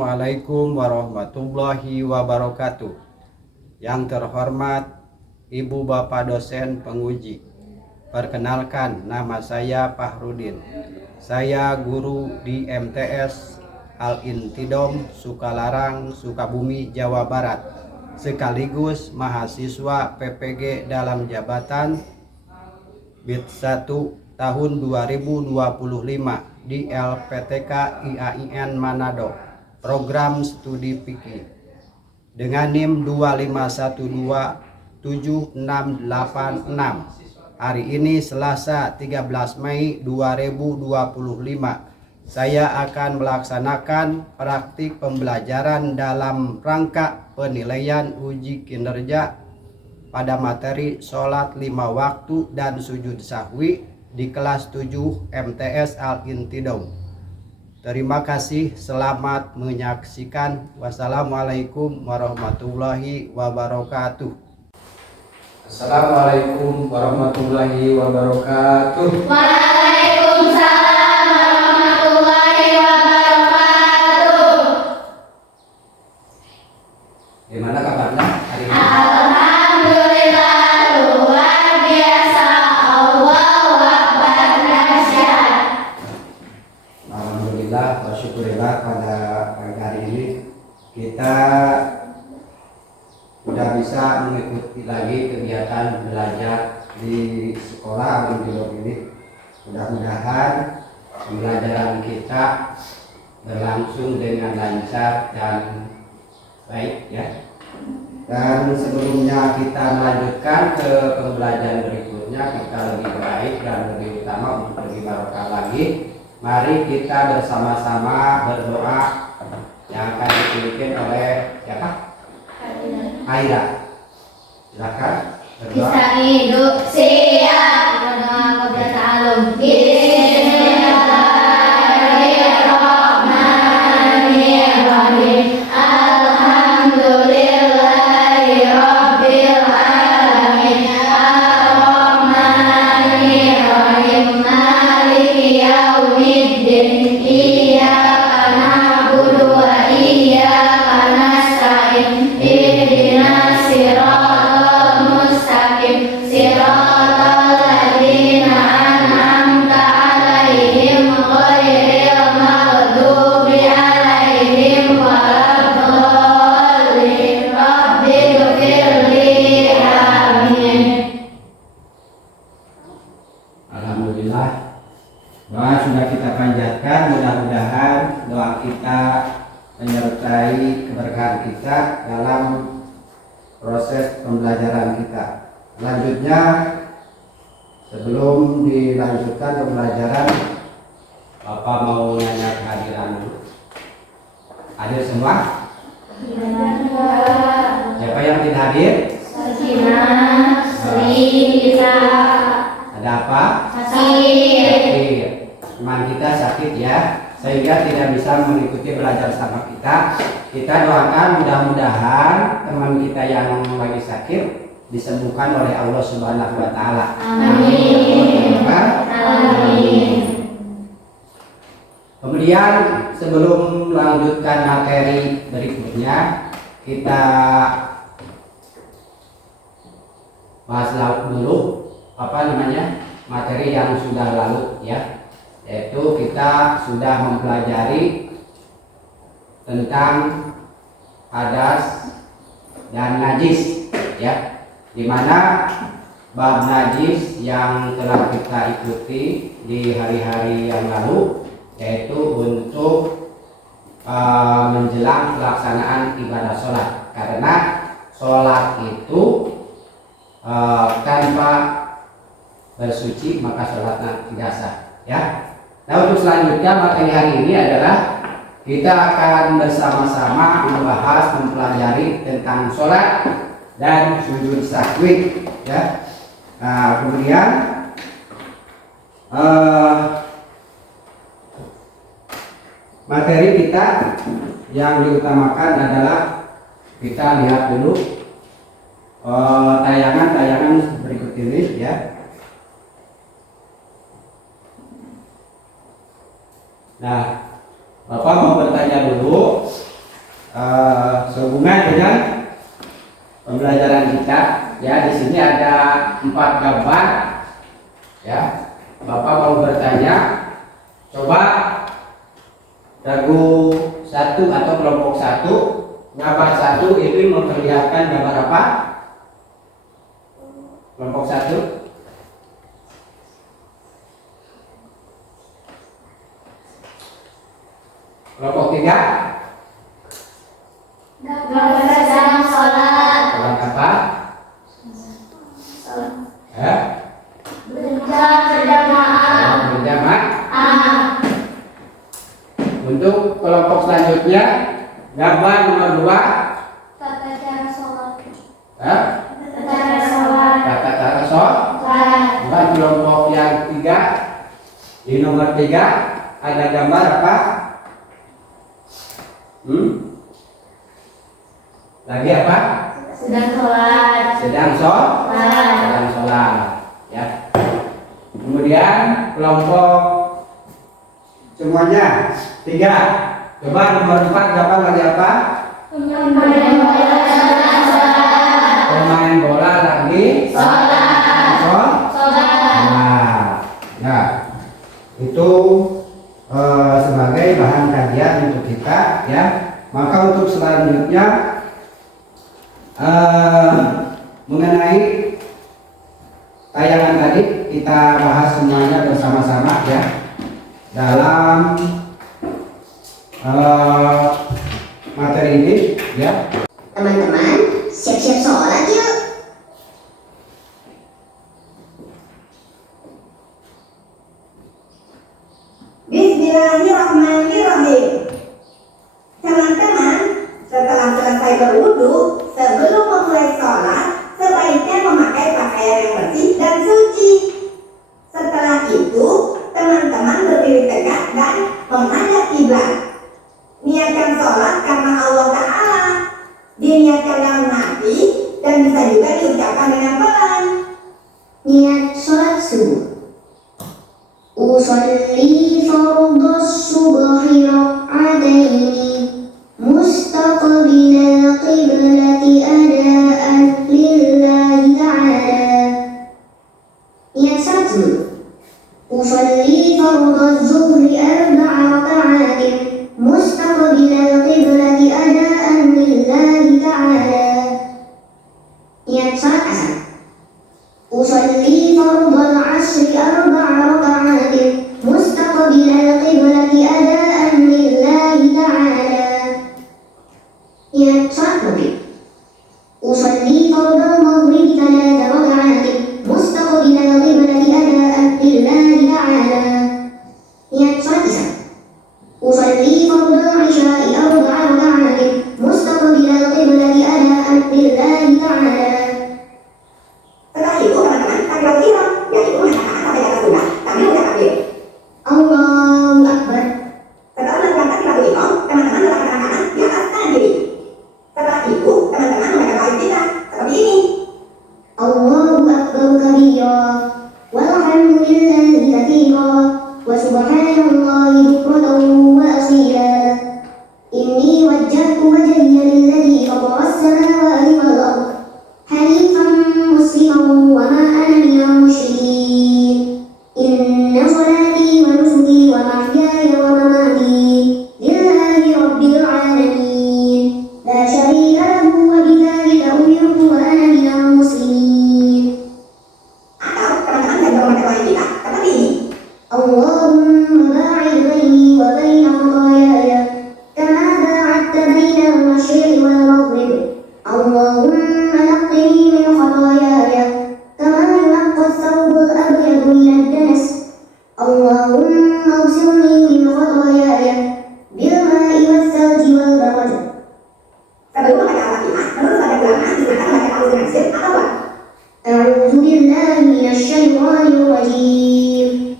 Assalamualaikum warahmatullahi wabarakatuh. Yang terhormat Ibu Bapak dosen penguji, perkenalkan nama saya Fahrudin. Saya guru di MTS Al-Intidom Sukalarang, Sukabumi, Jawa Barat, sekaligus mahasiswa PPG dalam jabatan BIT 1 tahun 2025 di LPTK IAIN Manado, program studi fikih dengan NIM 251276686. Hari ini Selasa 13 Mei 2025. Saya akan melaksanakan praktik pembelajaran dalam rangka penilaian uji kinerja pada materi sholat 5 waktu dan sujud sahwi di kelas 7 MTS Al-Intidom. Terima kasih, selamat menyaksikan. Wassalamualaikum warahmatullahi wabarakatuh. Assalamualaikum warahmatullahi wabarakatuh. Waalaikumsalam warahmatullahi wabarakatuh. Gimana kabarnya hari ini? Alhamdulillah, luar biasa. Allahu Akbar, dahsyat. Alhamdulillah, bersyukurillah pada pagi hari ini kita sudah bisa mengikuti lagi kegiatan belajar di sekolah Al-Intidom ini. Mudah-mudahan pembelajaran kita berlangsung dengan lancar dan baik ya. Dan sebelumnya kita melanjutkan ke pembelajaran berikutnya, kita lebih baik dan lebih utama untuk lebih barokah lagi. Mari kita bersama-sama berdoa yang akan dipimpin oleh siapa? Aira. Silakan berdoa. Bisa hidup siap. Berdoa kepada ta'alum. Bismillahirrahmanirrahim. Alhamdulillahi rabbil alamin. Ar-Rahmanirrahim. Maliki yaumiddin. Iyyaka na'budu wa iyyaka nasta'in. Ihdinas siratal mustaqim. Siratal ladzina an'amta 'alaihim ghairil maghdubi 'alaihim waladdallin. Rabbighfirli. Amin. Alhamdulillah, doa sudah kita panjatkan. Mudah-mudahan doa kita menyertai keberkahan kita dalam proses pembelajaran kita. Selanjutnya, sebelum dilanjutkan pembelajaran, Bapak mau nanya kehadiran dulu. Hadir semua? Siapa yang tidak hadir? Sakinah, Risa, Ada apa? sakit. Sakit. Teman kita sakit ya, sehingga tidak bisa mengikuti belajar sama kita. Kita doakan mudah-mudahan teman kita yang lagi sakit disembuhkan oleh Allah Subhanahu wa taala. Amin. Amin. Kemudian sebelum melanjutkan materi berikutnya, kita bahas dulu materi yang sudah lalu ya, yaitu kita sudah mempelajari tentang hadas dan najis ya, dimana bab najis yang telah kita ikuti di hari-hari yang lalu, yaitu untuk menjelang pelaksanaan ibadah sholat, karena sholat itu tanpa bersuci maka sholatnya tidak sah ya. Nah, untuk selanjutnya materi hari ini adalah kita akan bersama-sama membahas, mempelajari tentang sholat dan sujud sahwi ya. Nah, kemudian materi kita yang diutamakan adalah kita lihat dulu tayangan berikut ini ya. Nah, Bapak mau bertanya dulu, di sini ada 4 gambar. Ya, Bapak mau bertanya, coba regu 1 atau kelompok 1, gambar 1 itu memperlihatkan gambar apa? Kelompok 1. Kelompok 3. Gambar sedang sholat. Sholat apa? Ya. Berjamaah. Berjamaah. Untuk kelompok selanjutnya, gambar nomor 2. Tata cara sholat. Tata cara sholat. Bukan kelompok yang 3. Di nomor 3 ada gambar apa? Lagi apa? Sedang sholat. Sedang sholat. Ya. Kemudian kelompok semuanya 3. Coba nomor 4 gambar lagi apa? Pemain bola lagi sholat. Nah, itu sebagai bahan kajian untuk kita, ya. Maka untuk selanjutnya mengenai tayangan tadi kita bahas semuanya bersama-sama, ya, dalam materi ini, ya. Teman-teman, siap-siap sholat yuk. Bismillahirrahmanirrahim. Teman-teman, setelah selesai berwudu, sebelum memulai sholat, sebaiknya memakai pakaian yang bersih dan suci. Setelah itu, teman-teman berdiri tegak dan menghadap kiblat. Niatkan sholat karena Allah Ta'ala. Diniatkan dalam hati dan bisa juga diucapkan dengan pelan. Niat sholat subuh. Usolli fardhu subhi rak'ataini mustaqbilal qiblati adaan lillahi ta'ala. Niat sholat subuh. Usolli fardhu zuhri arba'a raka'atin mustaqbilal qiblati adaan lillahi ta'ala. Niat sholat asar. Usolli fardhal 'ashri arba'a raka'atin mustaqbilal qiblati adaan lillahi ta'ala. Niat sholat maghrib. Usolli fardhal maghribi 3 raka'atin mustaqbilal qiblati adaan lillahi ta'ala. Niat sholat isya. Usolli fardhal 'isya'i 4 raka'atin mustaqbilal qiblati adaan lillahi ta'ala. Setelah itu teman-teman takbiratul ihram, yaitu mengatakan sampai kata sunnah sambil mengucap takbir. Allahu Akbar. Setelah melakukan takbiratul ihram, teman-teman meletakkan tangan kanan di atas kanan kiri. Setelah itu teman-teman membaca doa istiftah seperti ini. Allahu Akbar kabira, walhamdulillahi katsira, wa subhanallahi bukratan wa asila. Inni wajjahtu wajhiya lilladzi fatara as-samawati wal ardh hanifan musliman wa ma ana minal musyrikin. Inna salati wa nusuki wa mahyaya wa mamati lillahi rabbil alamin. La syarika lahu wa bidzalika umirtu wa ana minal muslimin. Atau teman-teman bisa membaca doa kita seperti ini. Allahumma ba'id baini wa baina khataayaya kama ba'adta baina al-masyriqi wal maghrib. Allahumma naqqini min khataayaya kama yunqqa ath-thawbul abyadu min ad-danas. Allahumma ighsilni min khataayaya bil ma'i was-salji wal barad. Sebelum membaca Al-Fatihah, menurut sebagian ulama digunakan membaca ta'awudz dengan sir atau doa. A'udzu billahi minasy syaithanir rajim.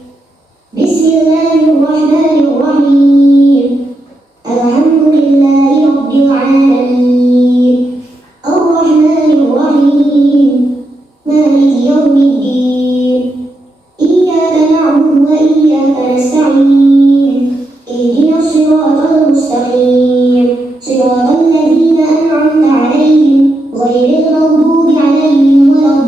Bismillahirrahmanirrahim. Alhamdulillahi rabbil alamin. Ar-Rahmanir-Rahim. Maliki yaumiddin. Iyyaka na'budu wa iyyaka nasta'in. Ihdinas siratal mustaqim. Siratal ladzina an'amta 'alaihim ghairil maghdubi 'alaihim walad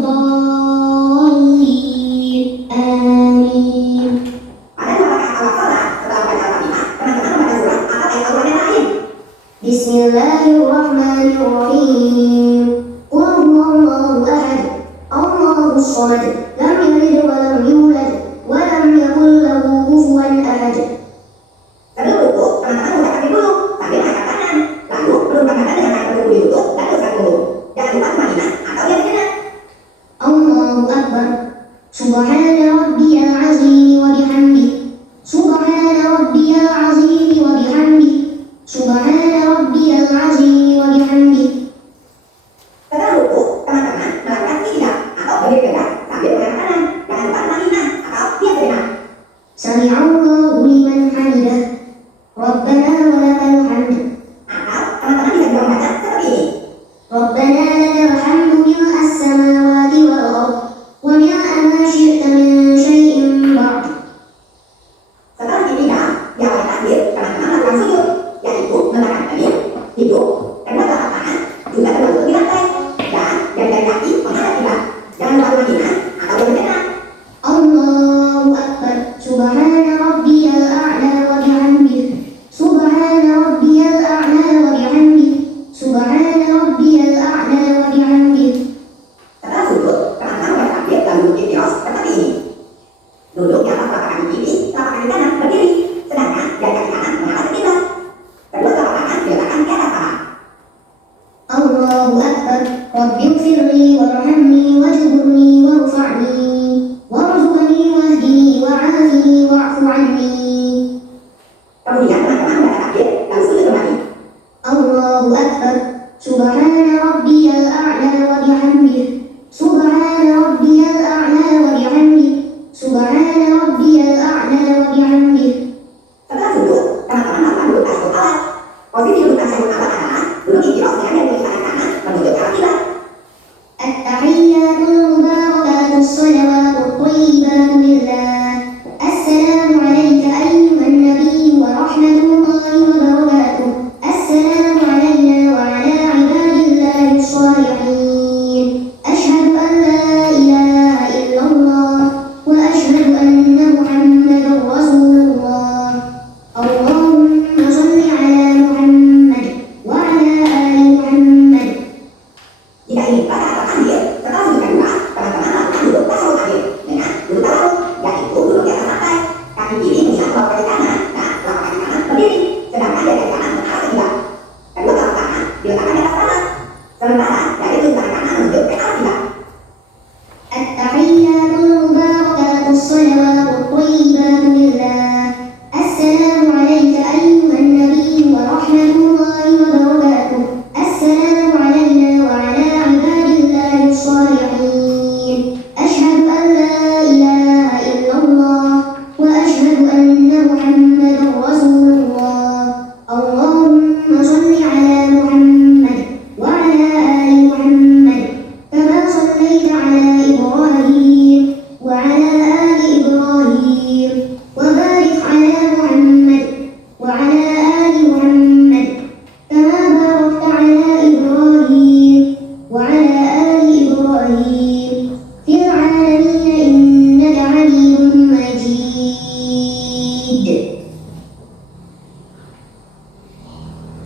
الصمد لم يلد ولم يولد ولم يكن له كفوا أحد. Sebelum duduk, teman-teman mengucapkan dulu sambil angkat tangan. Lalu belum katakan dengan tangan bertubuh duduk dan teruskan dulu. Jangan lupa tumanina atau diam sejenak. الله أكبر سبحان ربي العظيم وبحمده سبحان ربي العظيم وبحمده سبحان ربي العظيم وبحمده. Setelah duduk, teman-teman melakukan ijab atau berdiri tegak sambil mengangkat tangan. Jangan lupa tumanina atau diam sejenak. سمع الله لمن حمده ربنا ولك الحمد. Atau teman-teman bisa juga membaca seperti ini. ربنا لك الحمد ملء السماوات والأرض وملء ما شئت من شيء بعد. Setelah ijab, di awal takbir, teman-teman melakukan sujud, yaitu meletakkan kaki, hidup, kedua telapak tangan, juga berlutut di lantai, dan jari-jari kaki menghadap kiblat. Jangan lupa tumanina atau diam sejenak. الله أكبر سبحان ربي الأعلى وبحمده سبحان ربي الأعلى وبحمده سبحان ربي الأعلى وبحمده. Setelah sujud, teman-teman membaca takbir dan duduk di kios seperti ini. Duduk di atas telapak kaki kiri, telapak kaki kanan berdiri, sedangkan jari kaki kanan menghadap ke kiblat. Kedua telapak tangan diletakkan di atas paha. الله أكبر رب اغفر لي وارحمني واجبرني وارفعني وارزقني واهدني وعافني واعف عني. Kemudian teman-teman membaca takbir dan sujud kembali. الله أكبر سبحان ربي الأعلى وبحمده سبحان ربي الأعلى وبحمده سبحان ربي الأعلى وبحمده. Setelah sujud, teman-teman melakukan duduk tasyahud awal. Posisi duduk tasyahud awal adalah duduk di kios dengan jari tangan kanan menunjuk ke arah kiblat. التحيات المباركات الصلوات الطيبات لله السلام عليك أيها النبي ورحمة الله وبركاته السلام علينا وعلى عباد الله الصالحين أشهد أن لا إله إلا الله وأشهد أن محمدا رسول الله. اللهم صل على محمد وعلى آل محمد. Jika ingin baca atau ambil, setelah sujud kedua, teman-teman lakukan duduk tasyahud akhir dengan duduk tawarruk, yaitu duduk di atas lantai. Kaki kiri mengingat telapak kaki kanan dan telapak kaki kanan berdiri, sedangkan jari kaki kanan menghadap ke kiblat. Kedua telapak tangan diletakkan di atas paha, sementara jari tunjuk tangan kanan menunjuk ke arah kiblat. التحيات المباركات الصلوات الطيبات لله السلام عليك أيها النبي ورحمة الله وبركاته السلام علينا وعلى عباد الله الصالحين أشهد أن لا إله إلا الله وأشهد أن محمدا رسول الله. اللهم صل على محمد وعلى آل محمد كما صليت على إبراهيم وعلى آل إبراهيم وبارك على محمد وعلى آل محمد كما باركت على إبراهيم وعلى آل إبراهيم في العالمين إنك حميد مجيد.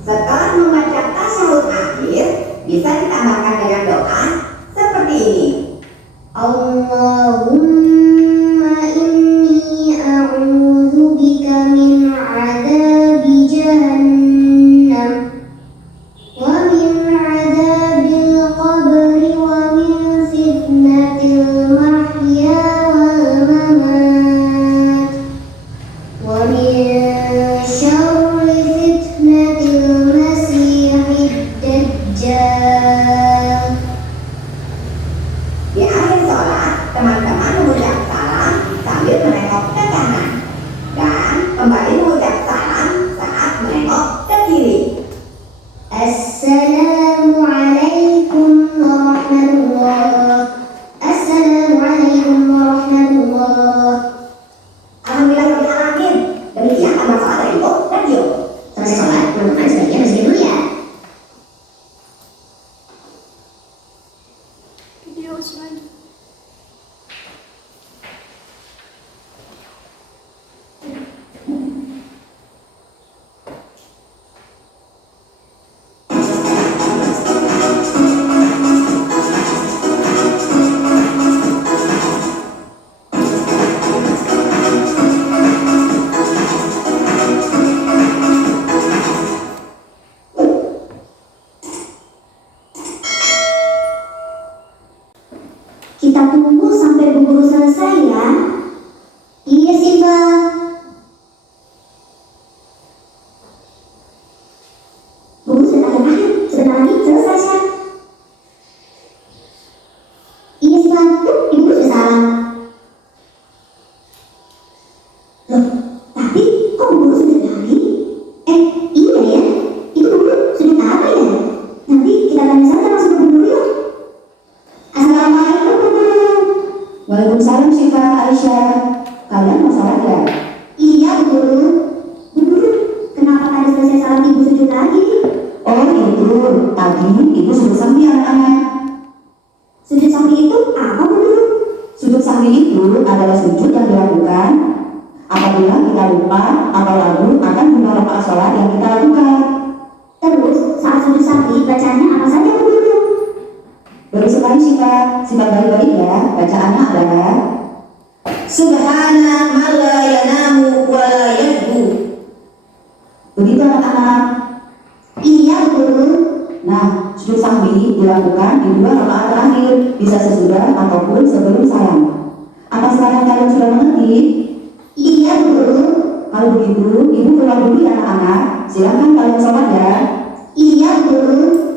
Setelah membaca tasyahud akhir, bisa ditambahkan dengan doa seperti ini. اللهم إني أعوذ بك من عذاب جهنم ومن عذاب القبر ومن فتنة المحيا والممات ومن شر فتنة المسيح الدجال. Di akhir sholat, teman-teman mengucap salam sambil menengok ke kanan dan kembali mengucap salam saat menengok ke kiri. السلام عليكم ورحمة الله السلام عليكم ورحمة الله. Alhamdulillahirobbilalamin. Demikian tambah sholat dari Ibu dan Gio. Selesai sholat, teman-teman sebaiknya berzikir dulu ya. Video selanjutnya. Waalaikumsalam Syifa, Aisyah. Kalian mau sholat ya? Iya Bu Guru. Bu Guru, kenapa tadi selesai salat Ibu sujud lagi? Oh itu, tadi ibu sujud sambil anak-anak. Sujud sambil itu apa Bu Guru? Sujud sambil itu adalah sujud yang dilakukan apabila kita lupa atau ragu akan jumlah rakaat sholat yang kita lakukan. Terus saat sujud sambil bacanya apa saja Bu Guru? Baru sekali Syifa, simak baik-baik ya. Bacaannya adalah Subhana man la yanamu wa la yadhu. Begitu anak-anak. Iya Bu Guru. Nah, sujud sambil dilakukan di 2 rakaat terakhir, bisa sesudah ataupun sebelum salam. Apa sekarang kalian sudah mengerti? Iya Bu Guru. Kalau begitu, ibu keluar dulu ya anak-anak. Silakan kalian sholat ya. Iya Bu Guru.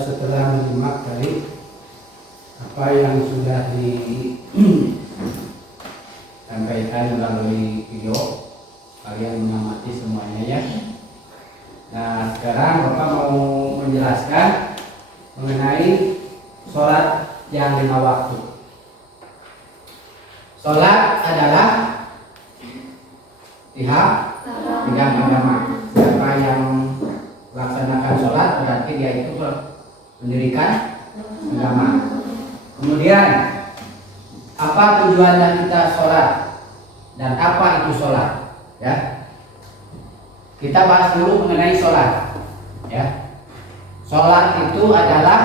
Setelah menyimak tadi apa yang sudah disampaikan melalui video, kalian mengamati semuanya ya. Nah sekarang Bapak mau menjelaskan mengenai sholat yang 5 waktu. Sholat adalah tiga agama. Siapa yang melaksanakan sholat berarti dia itu mendirikan agama. Kemudian apa tujuannya kita sholat dan apa itu sholat? Ya, kita bahas dulu mengenai sholat. Ya, sholat itu adalah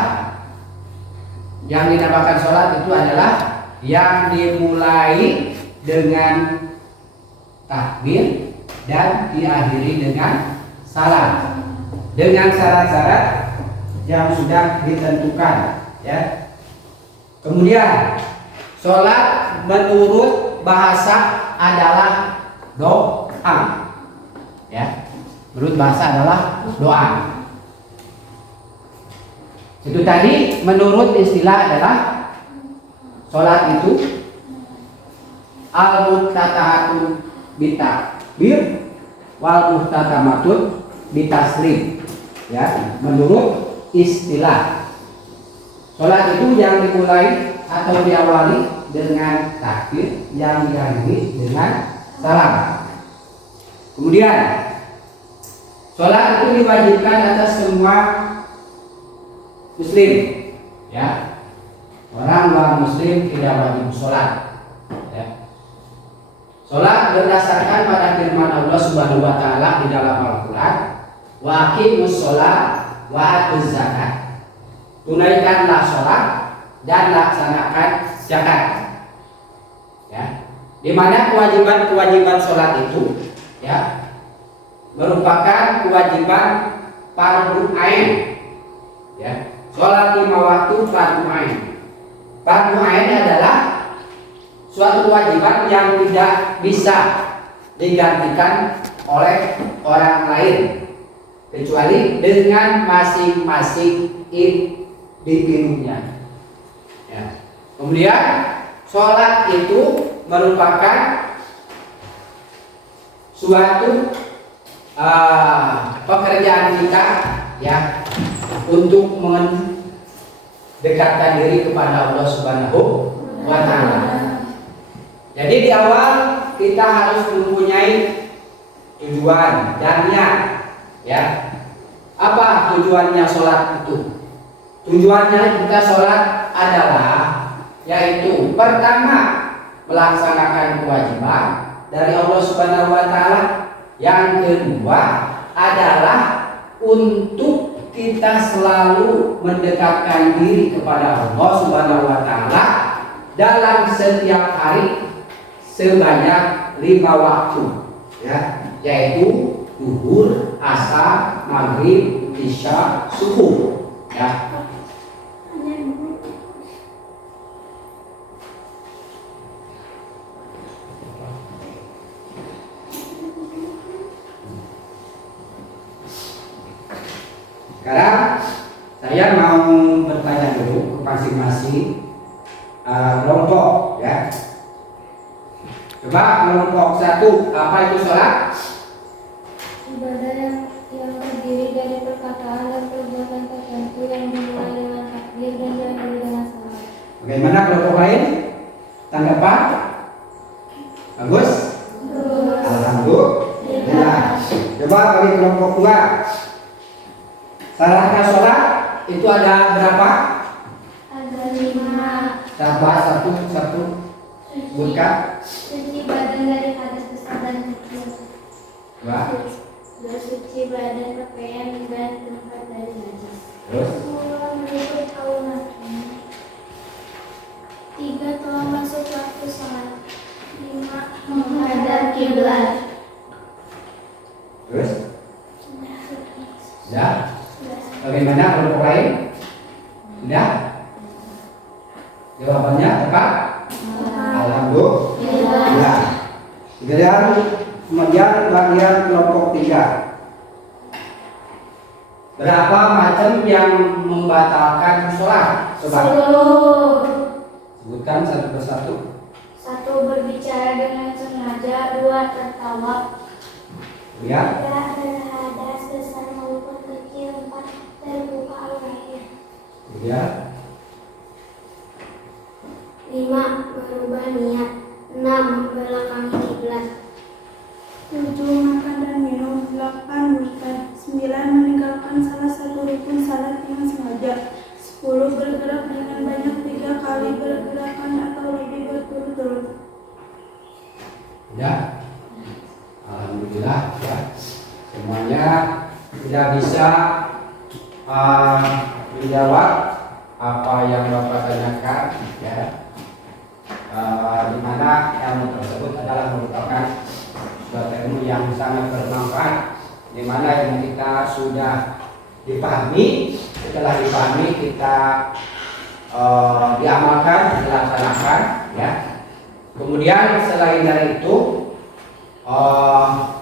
yang dinamakan sholat itu adalah yang dimulai dengan takbir dan diakhiri dengan salam dengan syarat-syarat yang sudah ditentukan ya. Kemudian sholat menurut bahasa adalah doa ya, menurut bahasa adalah doa. Itu tadi menurut istilah adalah sholat itu al-muftatahatun bitakbir wal muhtatamatun bitaslim ya, menurut istilah. Sholat itu yang dimulai atau diawali dengan takbir, yang diakhiri dengan salam. Kemudian sholat itu diwajibkan atas semua muslim ya. Orang luar muslim tidak wajib sholat ya. Sholat berdasarkan pada firman Allah Subhanahu wa taala di dalam Al-Qur'an, wa aqimus sholat wa atuz zakat. Tunaikanlah sholat dan laksanakan zakat. Ya, di mana kewajiban sholat itu ya merupakan kewajiban fardhu ain. Ya, sholat 5 waktu fardhu ain. Fardhu ain adalah suatu kewajiban yang tidak bisa digantikan oleh orang lain kecuali dengan masing-masing individunya. Ya. Kemudian sholat itu merupakan suatu pekerjaan kita ya untuk mendekatkan diri kepada Allah Subhanahu wa taala. Jadi di awal kita harus mempunyai tujuan dan niat ya. Apa tujuannya sholat itu? Tujuannya kita sholat adalah yaitu pertama melaksanakan kewajiban dari Allah Subhanahu wa taala. Yang kedua adalah untuk kita selalu mendekatkan diri kepada Allah Subhanahu wa taala dalam setiap hari sebanyak 5 waktu ya, yaitu zuhur, asar, maghrib, isya, subuh ya. Sekarang saya mau bertanya dulu ke masing-masing kelompok ya. Coba kelompok 1, apa itu sholat? Ibadah yang terdiri dari perkataan dan perbuatan tertentu yang dimulai dengan takbir dan diakhiri dengan salam. Bagaimana kelompok lain? Tanggapan? Bagus? Alhamdulillah. Coba bagi kelompok 2. Syaratnya sholat itu ada berapa? Ada 5. Sabar, satu bukan? Suci badan dari hadas besar dan kecil. 2. Bersuci badan, pakaian dan tempat dari najis. Terus? 3. Telah masuk waktu sholat. 5. Menghadap kiblat. Terus? Ya. Bagaimana kelompok lain? Tidak? Jawabannya tepat? Alhamdulillah. Kemudian bagian kelompok 3. Berapa macam yang membatalkan sholat? Coba 10. sebutkan satu persatu. 1. Berbicara dengan sengaja. 2. Tertawa. Ya. 3. Berhadas besar maupun kecil. 4. Terbuka auratnya. Ya. 5. Merubah niat. 6. Membelakangi kiblat. 7. Makan dan minum. 8. Bukan. 9. Meninggalkan salah satu rukun salat dengan sengaja. 10. Bergerak dengan banyak 3 kali bergerakan atau lebih berturut-turut. Ya. Alhamdulillah ya. Semuanya sudah bisa menjawab apa yang Bapak tanyakan ya. Di mana ilmu tersebut adalah merupakan suatu ilmu yang sangat bermanfaat, di mana yang kita sudah dipahami, setelah dipahami kita diamalkan, dilaksanakan ya. Kemudian selain dari itu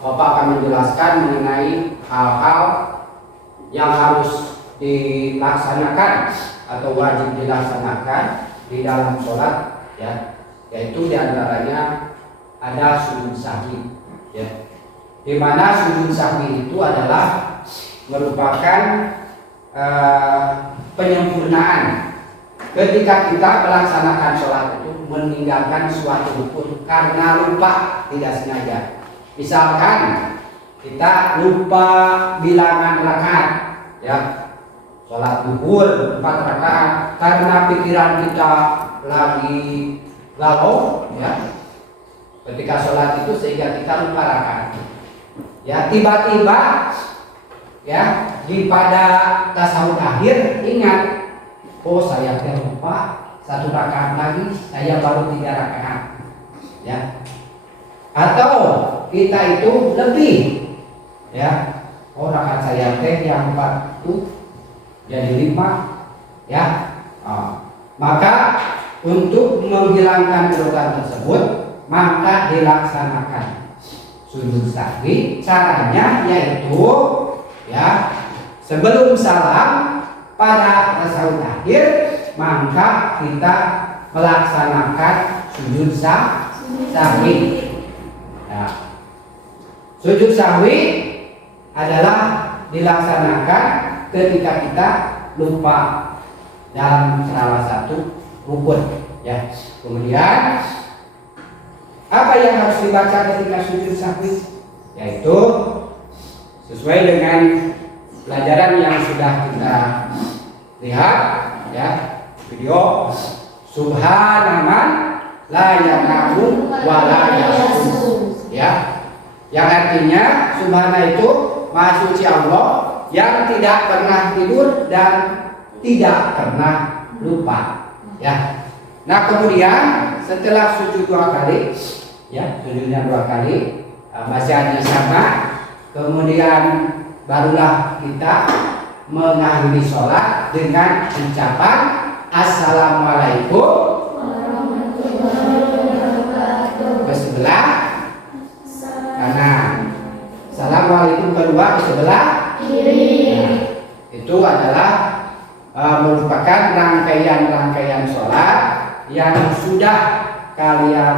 Bapak akan menjelaskan mengenai hal-hal yang harus dilaksanakan atau wajib dilaksanakan di dalam sholat ya, yaitu diantaranya ada sujud sahwi ya, di mana sujud sahwi itu adalah merupakan penyempurnaan ketika kita melaksanakan sholat itu meninggalkan suatu rukun karena lupa, tidak sengaja. Misalkan kita lupa bilangan rakaat ya, sholat zuhur 4 rakaat, karena pikiran kita lagi galau ya ketika sholat itu sehingga kita lupa rakaat ya, tiba-tiba ya di pada tasawuf akhir ingat, oh saya lupa 1 rakaat lagi, saya baru 3 rakaat ya. Atau kita itu lebih ya, oh rakaat saya yang 4 itu jadi 5 ya. Maka untuk menghilangkan kerugian tersebut maka dilaksanakan sujud sahwi. Caranya yaitu ya, sebelum salam pada tasawuf akhir maka kita melaksanakan sujud sahwi. Ya. Sujud sahwi adalah dilaksanakan ketika kita lupa dalam salah satu rukun ya. Kemudian apa yang harus dibaca ketika sujud sahwi? Yaitu sesuai dengan pelajaran yang sudah kita lihat ya, video subhanaman la yanamu wa la yasun ya, yang artinya subhana itu maha suci Allah yang tidak pernah tidur dan tidak pernah lupa ya. Nah kemudian setelah sujud 2 kali ya, sujudnya 2 kali, bacaannya sama, kemudian barulah kita mengakhiri sholat dengan ucapan assalamualaikum ke sebelah kanan, assalamualaikum kedua ke sebelah kiri. Nah, itu adalah merupakan rangkaian sholat yang sudah kalian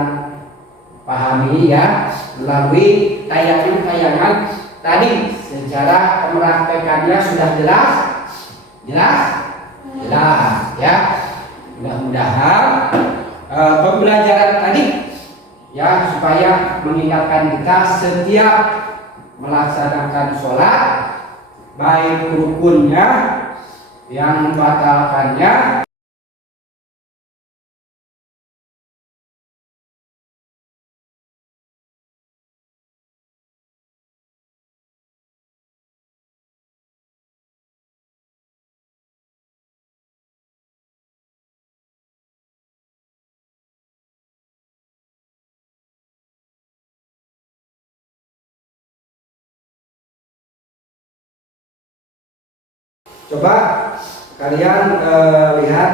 pahami pahami ya melalui tayangan-tayangan tadi. Secara mempraktekannya sudah jelas ya. Mudah-mudahan pembelajaran tadi ya supaya mengingatkan kita setiap melaksanakan sholat, baik rukunnya yang membatalkannya coba kalian lihat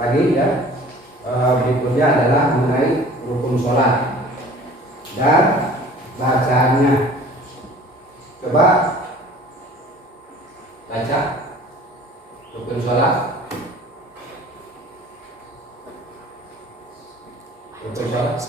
lagi ya. Berikutnya adalah mengenai rukun sholat dan bacaannya. Coba baca rukun sholat. Rukun sholat.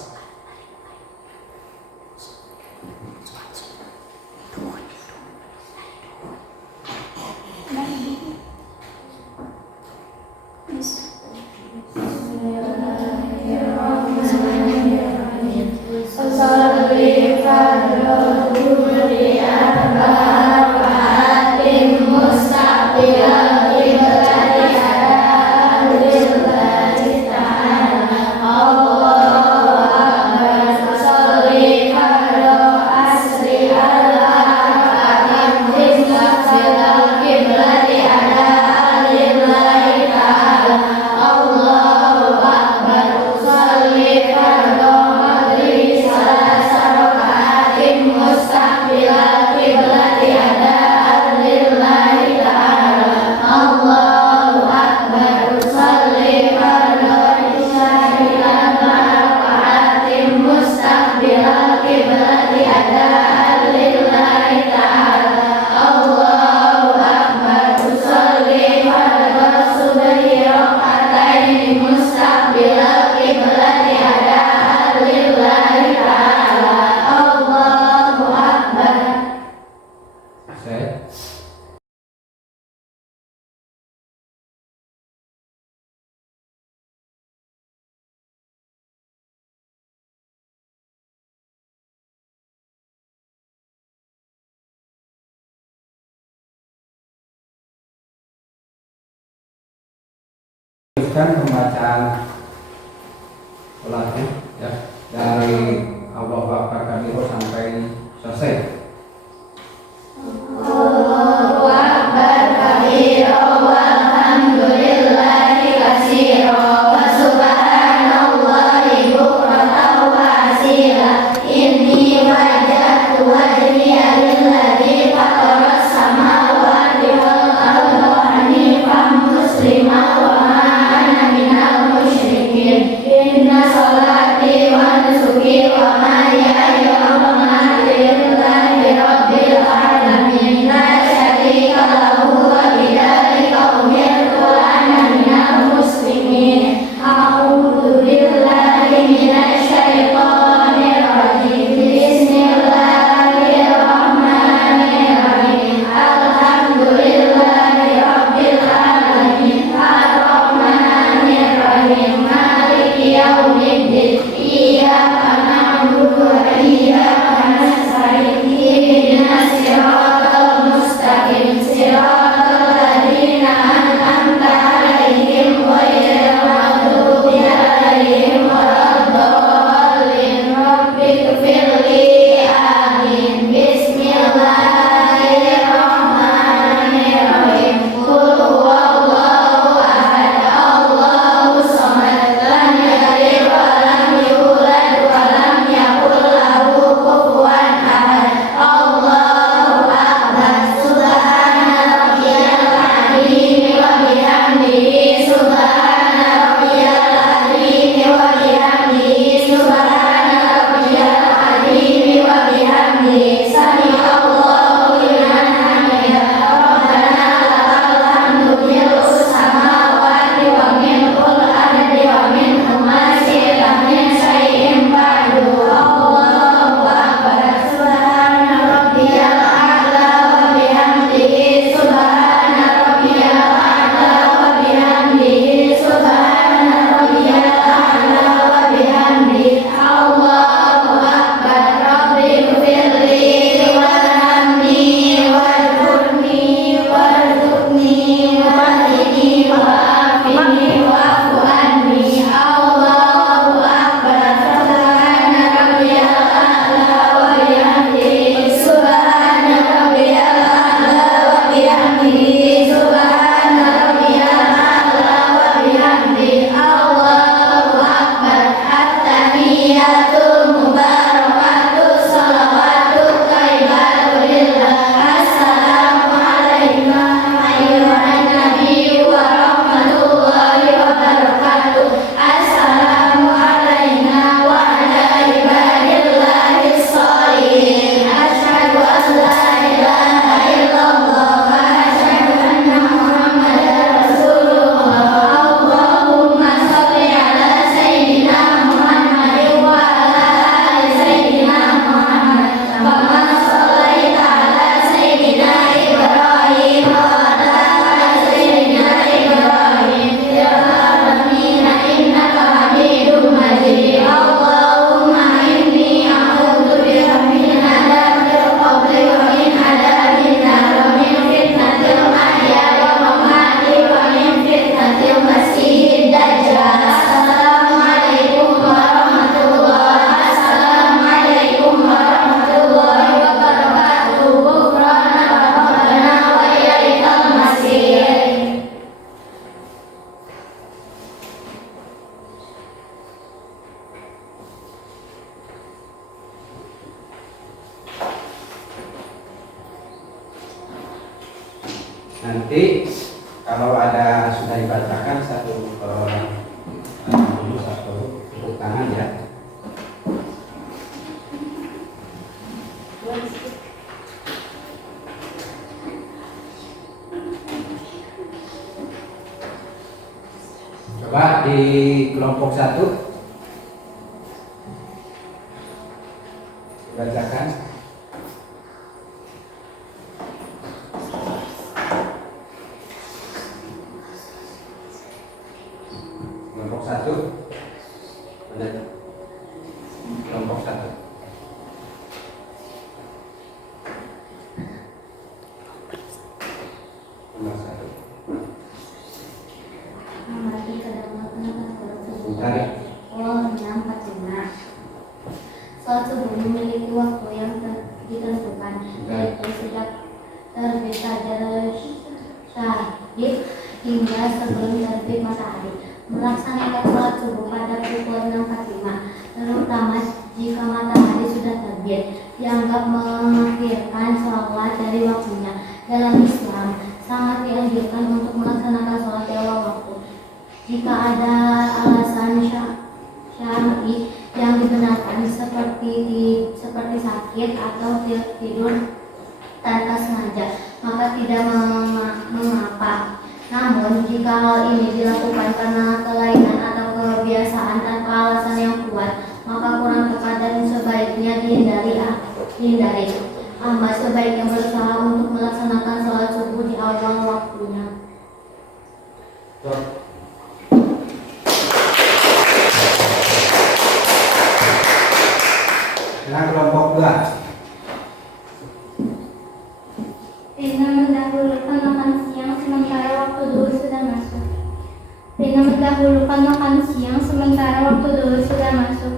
Pembacaan sholatnya ya, dari Allahu Akbar kabir sampai selesai. Allahu Akbar kabira walhamdulillahi katsira wa subhanallahi bukratan wa asila. Inni wajjahtu wajhiya lilladzi fataras samawati wal arda hanifan musliman wa ma ana minal musyrikin. Nanti kalau ada sudah dibacakan satu tepuk tangan ya. Coba di kelompok 1 bacakan. Kelompok 1. Benar. Kelompok 1. Nomor 1. Mengerti kedaulatan sholat subuh. Bentar ya. Oh, 6:45. Sholat subuh memiliki waktu yang ditentukan, yaitu sejak terbit fajar syahid hingga sebelum terbit matahari. Melaksanakan sholat subuh pada pukul 6:45, terutama jika matahari sudah terbit, dianggap mengakhirkan sholat dari waktunya. Dalam Islam, sangat dianjurkan untuk melaksanakan sholat di awal waktu. Jika ada alasan syar'i yang dibenarkan seperti sakit atau tidur tanpa sengaja, maka tidak mengapa. Namun jika hal ini dilakukan karena kelainan atau kebiasaan tanpa alasan yang kuat, maka kurang tepat dan sebaiknya dihindari. Ahmad sebaiknya berusaha untuk melaksanakan sholat subuh di awal waktunya. Nah, kelompok 2. Rina mendahulukan makan siang sementara waktu duhur sudah masuk. Rina mendahulukan makan siang sementara waktu duhur sudah masuk.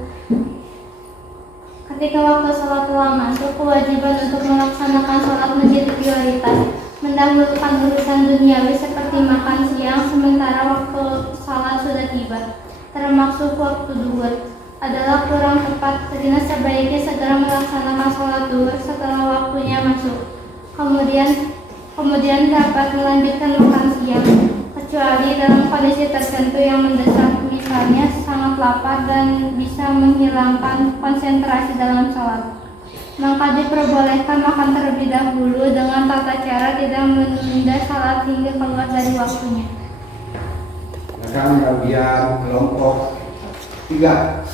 Ketika waktu sholat telah masuk, kewajiban untuk melaksanakan sholat menjadi prioritas. Mendahulukan urusan duniawi seperti makan siang sementara waktu sholat sudah tiba, termasuk waktu duhur, adalah kurang tepat. Rina sebaiknya segera melaksanakan sholat duhur setelah waktunya masuk. Kemudian dapat melanjutkan makan siang, kecuali dalam kondisi tertentu yang mendesak, misalnya sangat lapar dan bisa menghilangkan konsentrasi dalam sholat. Maka diperbolehkan makan terlebih dahulu dengan tata cara tidak menunda sholat hingga keluar dari waktunya. Kemudian kelompok 3.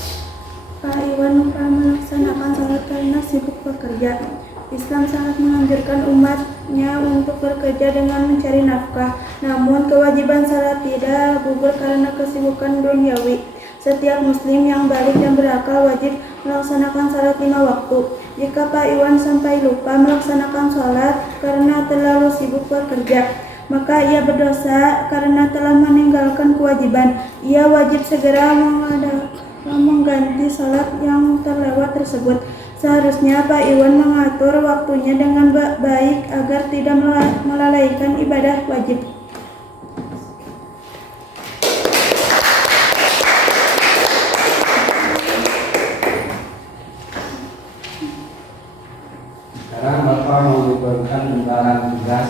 Pak Iwan lupa melaksanakan sholat karena sibuk bekerja. Islam sangat menganjurkan umatnya untuk bekerja dengan mencari nafkah. Namun kewajiban sholat tidak gugur karena kesibukan duniawi. Setiap muslim yang balik dan berakal wajib melaksanakan sholat 5 waktu. Jika Pak Iwan sampai lupa melaksanakan sholat karena terlalu sibuk bekerja, maka ia berdosa karena telah meninggalkan kewajiban. Ia wajib segera mengganti sholat yang terlewat tersebut. Seharusnya Pak Iwan mengatur waktunya dengan baik agar tidak melalaikan ibadah wajib. Sekarang Bapak mau memberikan lembaran tugas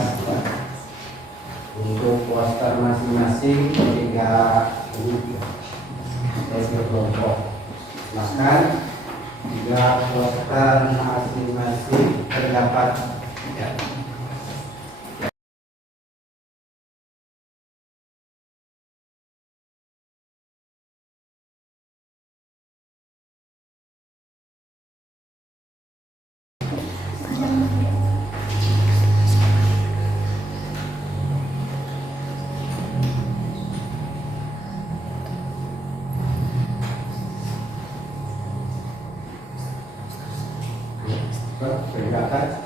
untuk poster masing-masing 3 unit kelompok. Bahkan 3 poster masing-masing terdapat ya. Pergerakan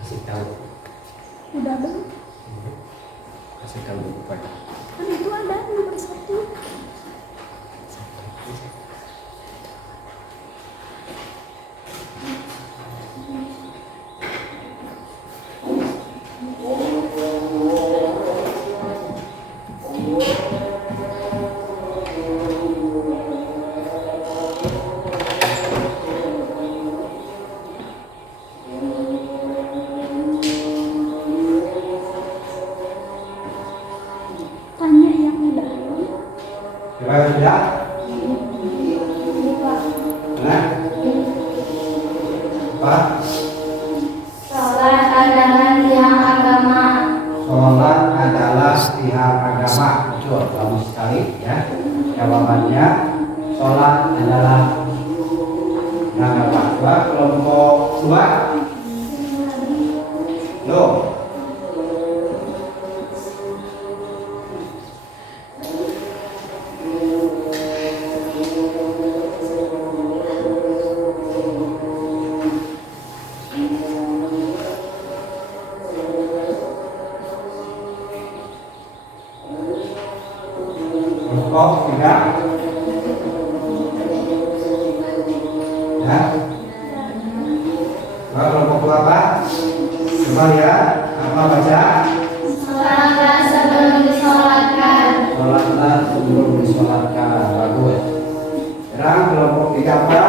Kasih tahu. Udah belum? Kasih tahu kepada. Kan itu ada nomor 1. Tanya yang udah. Coba sudah? Lupa. Nah. Apa? Sholat adalah tiang agama. Sholat adalah pihak agama. Betul, bagus sekali ya. Jawabannya sholat adalah agama. Dua, kelompok 2. Loh. Kelompok 3. Ya. Kelompok 2 apa? Coba ya, apa baca? Sholatlah sebelum disolatkan. Sholatlah sebelum disolatkan. Bagus. Sekarang kelompok 3 apa?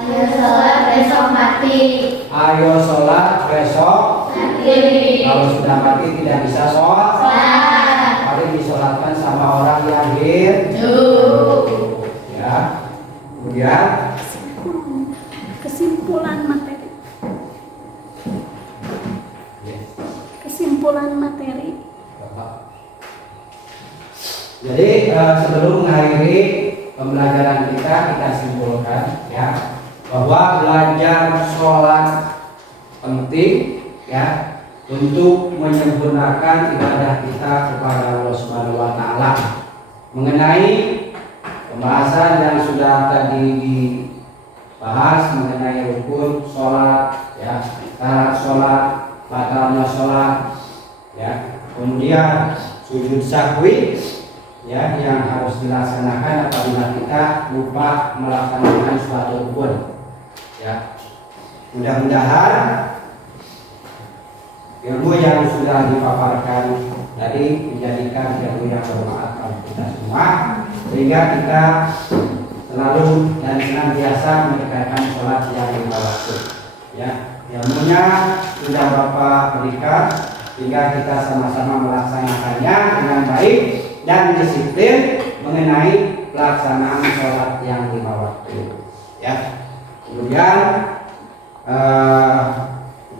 Ayo sholat besok mati. Ayo sholat besok. Mati. Kalau sudah mati tidak bisa sholat. Sholat. Paling disolatkan sama orang yang hidup. Ya. Kemudian Kesimpulan materi. Kesimpulan materi. Jadi sebelum mengakhiri pembelajaran kita simpulkan ya bahwa belajar sholat penting ya untuk menyempurnakan ibadah kita kepada Allah Subhanahu wa taala. Mengenai pembahasan yang sudah tadi dibahas mengenai rukun sholat ya, syarat sholat, batalnya sholat ya, kemudian sujud sahwi ya yang harus dilaksanakan apabila kita lupa melaksanakan suatu rukun ya. Mudah-mudahan ilmu yang sudah dipaparkan tadi menjadikan ilmu yang bermanfaat bagi kita semua, sehingga kita selalu dan senantiasa menegakkan sholat yang lima waktu ya. Ilmunya sudah Bapak berikan, sehingga kita sama-sama melaksanakannya dengan baik dan disiplin mengenai pelaksanaan sholat yang lima waktu ya. Kemudian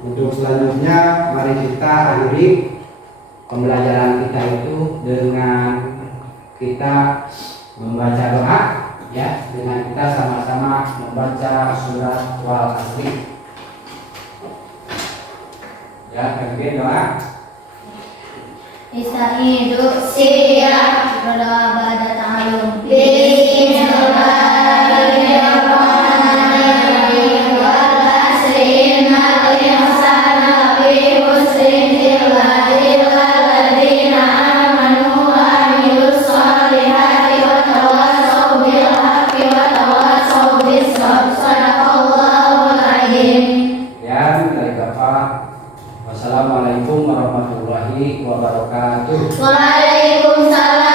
untuk selanjutnya mari kita akhiri pembelajaran kita itu dengan kita membaca doa ya, dengan kita sama-sama membaca surat Wal Asri ya. Kemudian doa Istahidu siap berdoa pada ta'alum. Bismillahirrahmanirrahim. Wal asri innal insana lafi khusrin illa alladzina amanu wa amilus solihati wa tawassaw bil haqqi wa tawassaw bis sabr. Shadaqallahul azim. ya. Dari Bapak, wassalamualaikum warahmatullahi wabarakatuh. Waalaikumsalam.